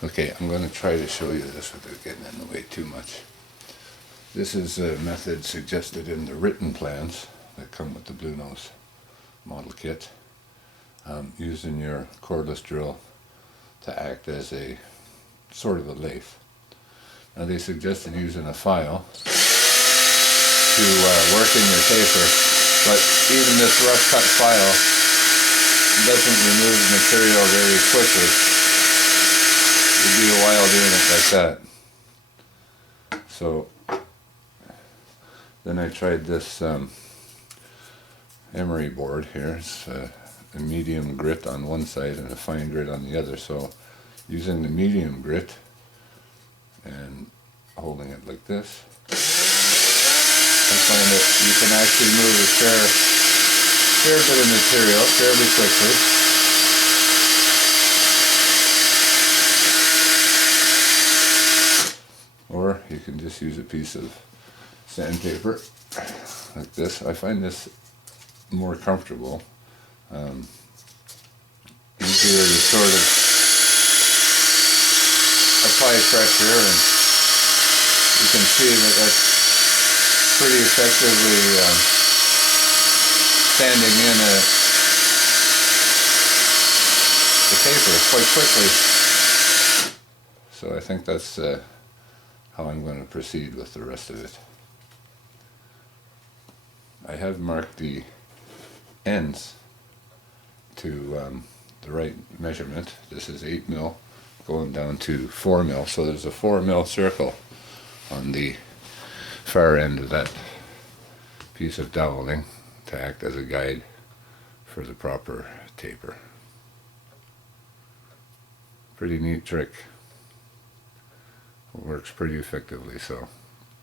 Okay, I'm going to try to show you this without getting in the way too much. This is a method suggested in the written plans that come with the Bluenose model kit, using your cordless drill to act as a sort of a lathe. Now they suggested using a file to work in your taper, but even this rough cut file doesn't remove material very quickly. It'd be a while doing it like that. So then I tried this emery board here. It's a medium grit on one side and a fine grit on the other. So using the medium grit and holding it like this, I find that you can actually move a fair bit of material fairly quickly. Or you can just use a piece of sandpaper like this. I find this more comfortable, easier to sort of apply pressure, and you can see that that's pretty effectively sanding in the paper quite quickly. So I think that's how I'm going to proceed with the rest of it. I have marked the ends to the right measurement. This is 8 mil going down to 4 mil, so there's a 4 mil circle on the far end of that piece of doweling to act as a guide for the proper taper. Pretty neat trick. It works pretty effectively, so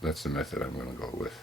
that's the method I'm going to go with.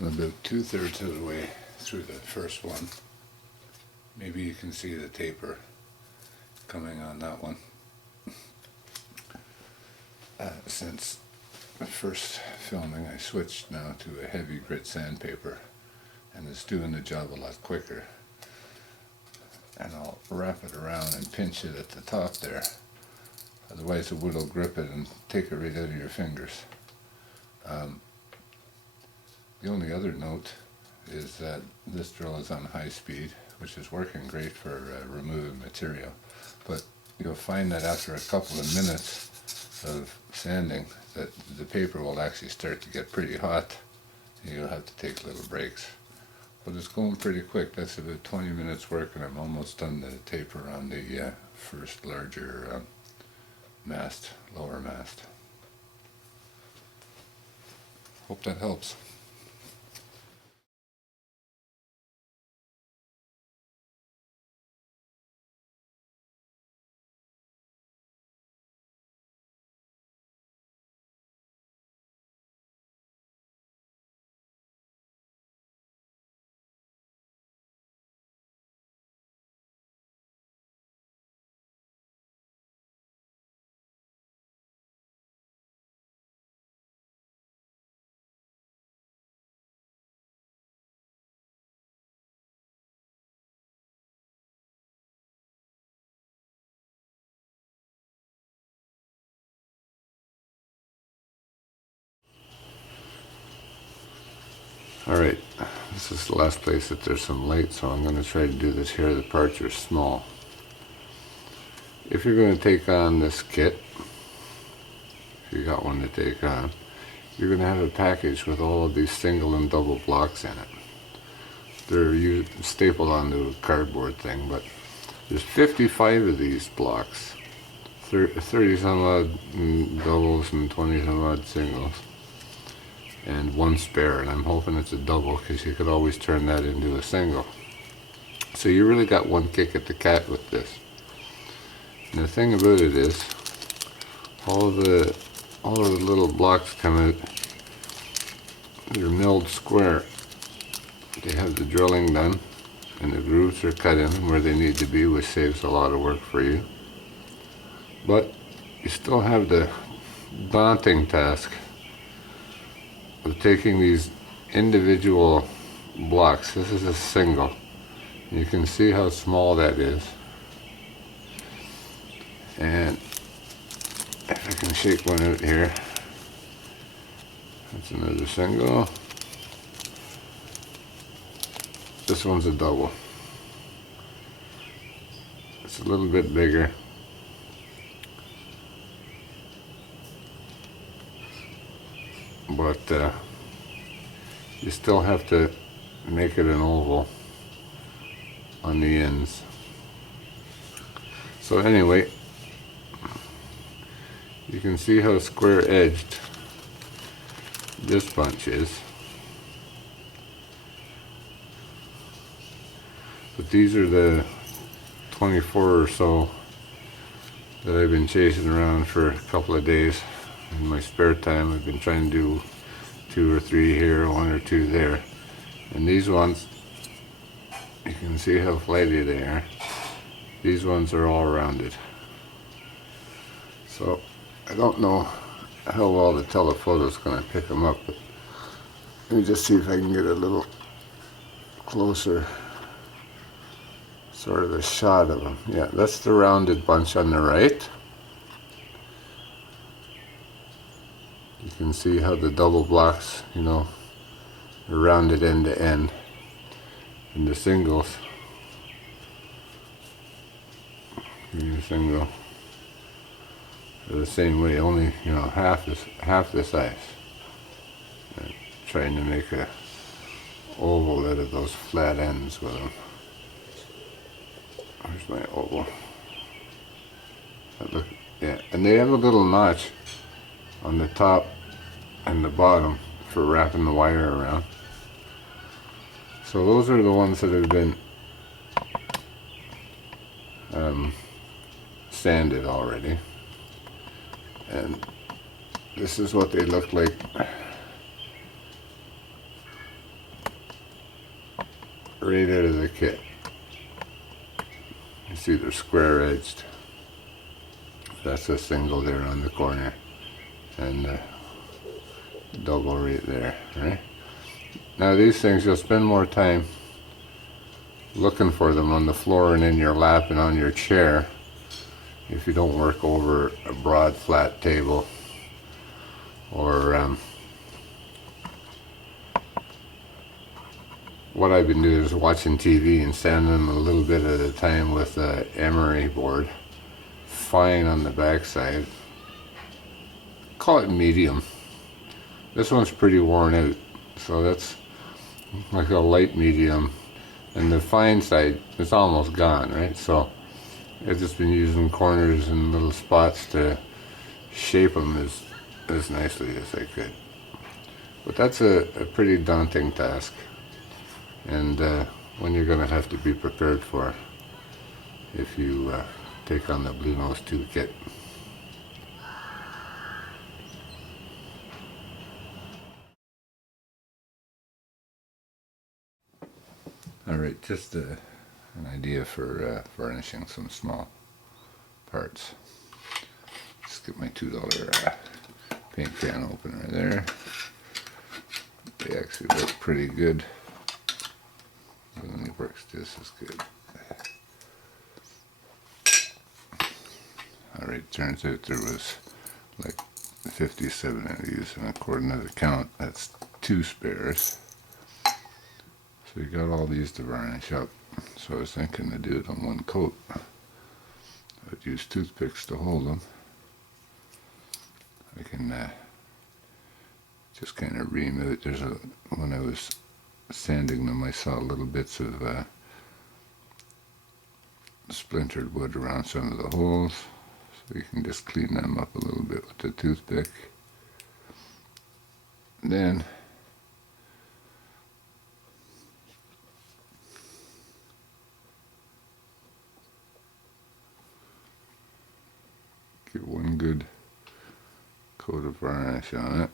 I'm about 2/3 of the way through the first one. Maybe you can see the taper coming on that one. Since the first filming, I switched now to a heavy grit sandpaper, and it's doing the job a lot quicker. And I'll wrap it around and pinch it at the top there. Otherwise the wood will grip it and take it right out of your fingers. The only other note is that this drill is on high speed, which is working great for removing material. But you'll find that after a couple of minutes of sanding that the paper will actually start to get pretty hot, and you'll have to take little breaks. But it's going pretty quick. That's about 20 minutes work, and I'm almost done the taper on the first larger mast, lower mast. Hope that helps. Alright, this is the last place that there's some light, so I'm going to try to do this here. The parts are small. If you're going to take on this kit, if you got one to take on, you're going to have a package with all of these single and double blocks in it. They're stapled onto a cardboard thing, but there's 55 of these blocks, 30 some odd doubles and 20 some odd singles, and one spare, and I'm hoping it's a double because you could always turn that into a single. So you really got one kick at the cat with this. And the thing about it is, all of the little blocks come out, they're milled square. They have the drilling done, and the grooves are cut in where they need to be, which saves a lot of work for you. But you still have the daunting task of taking these individual blocks. This is a single. You can see how small that is. And if I can shake one out here, that's another single. This one's a double. It's a little bit bigger. But you still have to make it an oval on the ends. So anyway, you can see how square edged this bunch is. But these are the 24 or so that I've been chasing around for a couple of days. In my spare time, I've been trying to do 2 or 3 here, 1 or 2 there. And these ones, you can see how flighty they are. These ones are all rounded. So I don't know how well the telephoto is going to pick them up, but let me just see if I can get a little closer sort of a shot of them. Yeah, that's the rounded bunch on the right. You can see how the double blocks, you know, are rounded end to end. And the singles, the single, are the same way, only, you know, half the size. And trying to make a oval out of those flat ends with them. Where's my oval? Look, yeah, and they have a little notch on the top and the bottom for wrapping the wire around. So those are the ones that have been sanded already, and this is what they look like right out of the kit. You see they're square edged. That's a single there on the corner, and double right there, right? Now these things, you'll spend more time looking for them on the floor and in your lap and on your chair if you don't work over a broad flat table, or what I've been doing is watching TV and sanding them a little bit at a time with a emery board, fine on the backside. Call it medium. This one's pretty worn out, so that's like a light medium, and the fine side is almost gone, right? So I've just been using corners and little spots to shape them as nicely as I could. But that's a pretty daunting task, and one you're going to have to be prepared for if you take on the Bluenose-II kit. Alright, just an idea for varnishing some small parts. Just get my $2 paint can opener there. They actually look pretty good. It only works just as good. Alright, turns out there was like 57 of these, and according to the count, that's 2 spares. So you got all these to varnish up. So I was thinking to do it on one coat. I'd use toothpicks to hold them. I can just kind of ream out. When I was sanding them, I saw little bits of splintered wood around some of the holes. So you can just clean them up a little bit with the toothpick. Then get one good coat of varnish on it.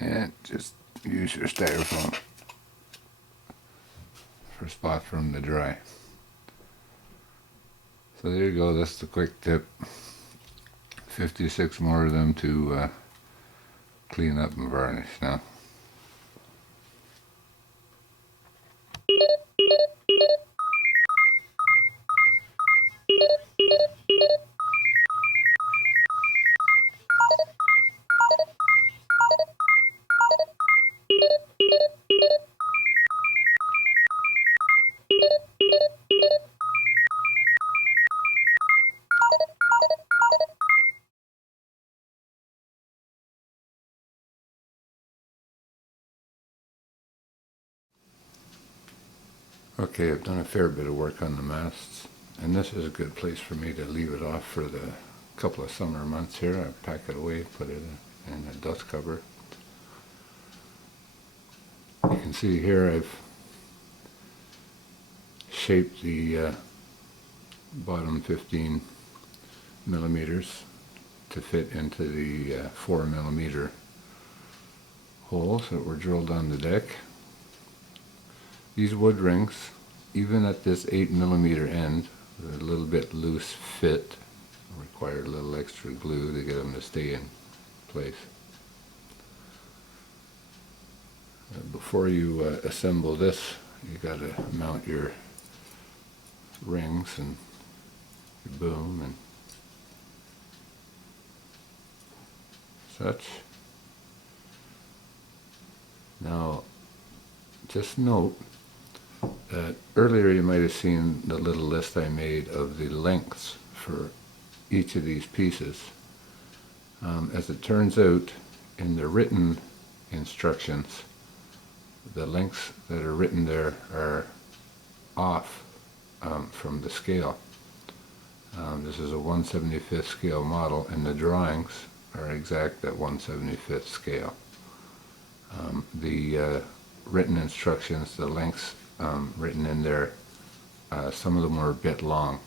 And just use your styrofoam for spots for them to dry. So there you go, that's the quick tip. 56 more of them to clean up and varnish now. Okay, I've done a fair bit of work on the masts, and this is a good place for me to leave it off for the couple of summer months here. I pack it away, put it in a dust cover. You can see here I've shaped the bottom 15 millimeters to fit into the 4 millimeter holes that were drilled on the deck. These wood rings, even at this 8 millimeter end, with a little bit loose fit, required a little extra glue to get them to stay in place. Before you assemble this, you got to mount your rings and your boom and such. Now, just note that earlier you might have seen the little list I made of the lengths for each of these pieces. As it turns out, in the written instructions, the lengths that are written there are off from the scale. This is a 1/75th scale model, and the drawings are exact at 1/75th scale. The written instructions, the lengths written in there, some of them were a bit long,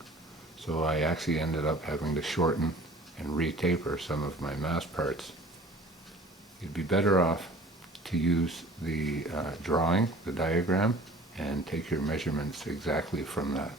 so I actually ended up having to shorten and re-taper some of my mast parts. You'd be better off to use the drawing, the diagram, and take your measurements exactly from that.